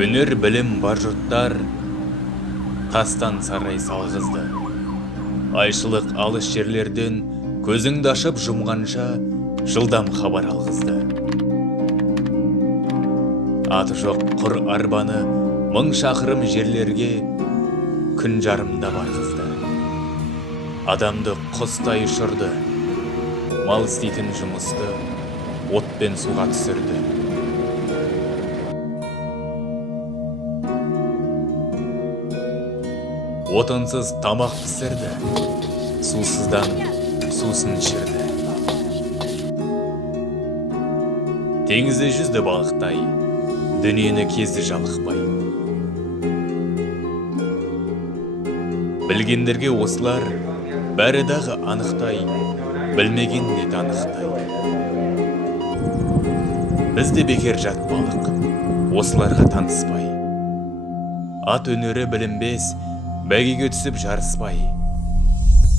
Өнер білім бар жұрттар тастан сарай салғызды. Айшылық алыс жерлерден көзіңді ашып жұмғанша жылдам хабар алғызды. Аты жоқ құр арбаны мың шақырым жерлерге күн жарымда барғызды. Адамды құстай ұшырды, мал істейтін жұмысты от пен суға түсірді. Отынсыз тамақ пісірді, сусыздан сусын ішірді. Теңізде жүзді балықтай, дүниені кезді жалықпай. Білгендерге осылар бәрі дағы анықтай, білмеген де танықтай. Бізде бекер жат балық, осыларға таныспай. Ат өнері білінбес, бәйгеге түсіп жарыспай.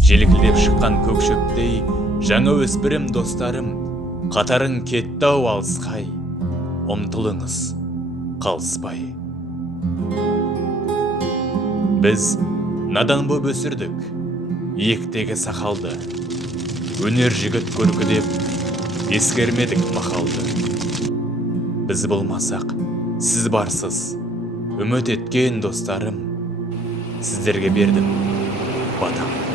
Желікілдеп шыққан көк шөптей, жаңа өспірім достарым, қатарың кетті-ау алысқай. Ұмтылыңыз, қалыспай. Біз надан боп өсірдік, иектегі сақалды. Өнер жігіт көркі деп, ескермедік мақалды. Біз болмасақ, сіз барсыз, үміт еткен достарым, сіздерге бердім батамды.